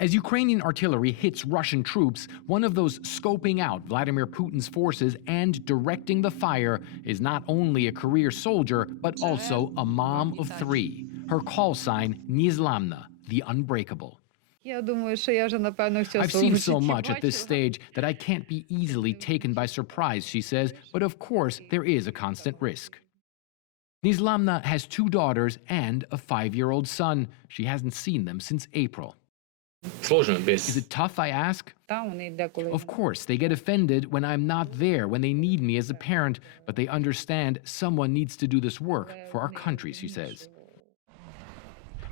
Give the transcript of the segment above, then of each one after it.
As Ukrainian artillery hits Russian troops, one of those scoping out Vladimir Putin's forces and directing the fire is not only a career soldier, but also a mom of 3. Her call sign, Nizlamna, the Unbreakable. I've seen so much at this stage that I can't be easily taken by surprise, she says, but of course there is a constant risk. Nizlamna has 2 daughters and a 5-year-old son. She hasn't seen them since April. Is it tough, I ask? Of course, they get offended when I'm not there, when they need me as a parent, but they understand someone needs to do this work for our country, she says.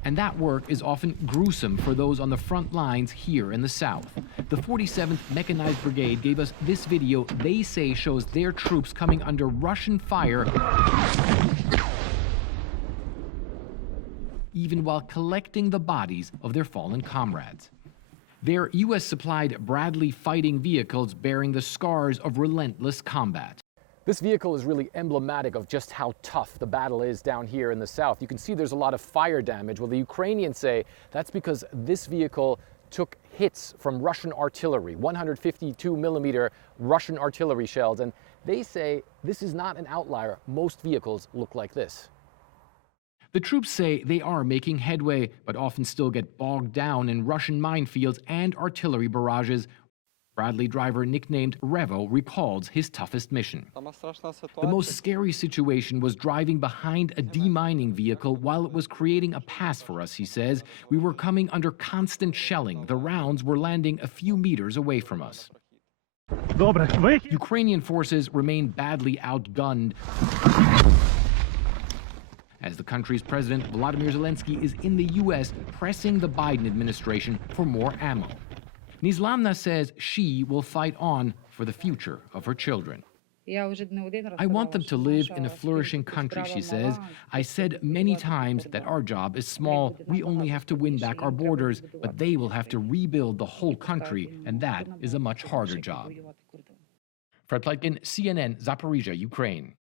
And that work is often gruesome for those on the front lines here in the South. The 47th Mechanized Brigade gave us this video they say shows their troops coming under Russian fire even while collecting the bodies of their fallen comrades. They're U.S.-supplied Bradley fighting vehicles bearing the scars of relentless combat. This vehicle is really emblematic of just how tough the battle is down here in the South. You can see there's a lot of fire damage. Well, the Ukrainians say that's because this vehicle took hits from Russian artillery, 152-millimeter Russian artillery shells, and they say this is not an outlier. Most vehicles look like this. The troops say they are making headway, but often still get bogged down in Russian minefields and artillery barrages. Bradley driver nicknamed Revo recalls his toughest mission. The most scary situation was driving behind a demining vehicle while it was creating a pass for us, he says. We were coming under constant shelling. The rounds were landing a few meters away from us. Ukrainian forces remain badly outgunned as the country's president, Volodymyr Zelensky, is in the U.S. pressing the Biden administration for more ammo. Nizlamna says she will fight on for the future of her children. I want them to live in a flourishing country, she says. I said many times that our job is small. We only have to win back our borders, but they will have to rebuild the whole country, and that is a much harder job. Frontline, CNN, Zaporizhzhia, Ukraine.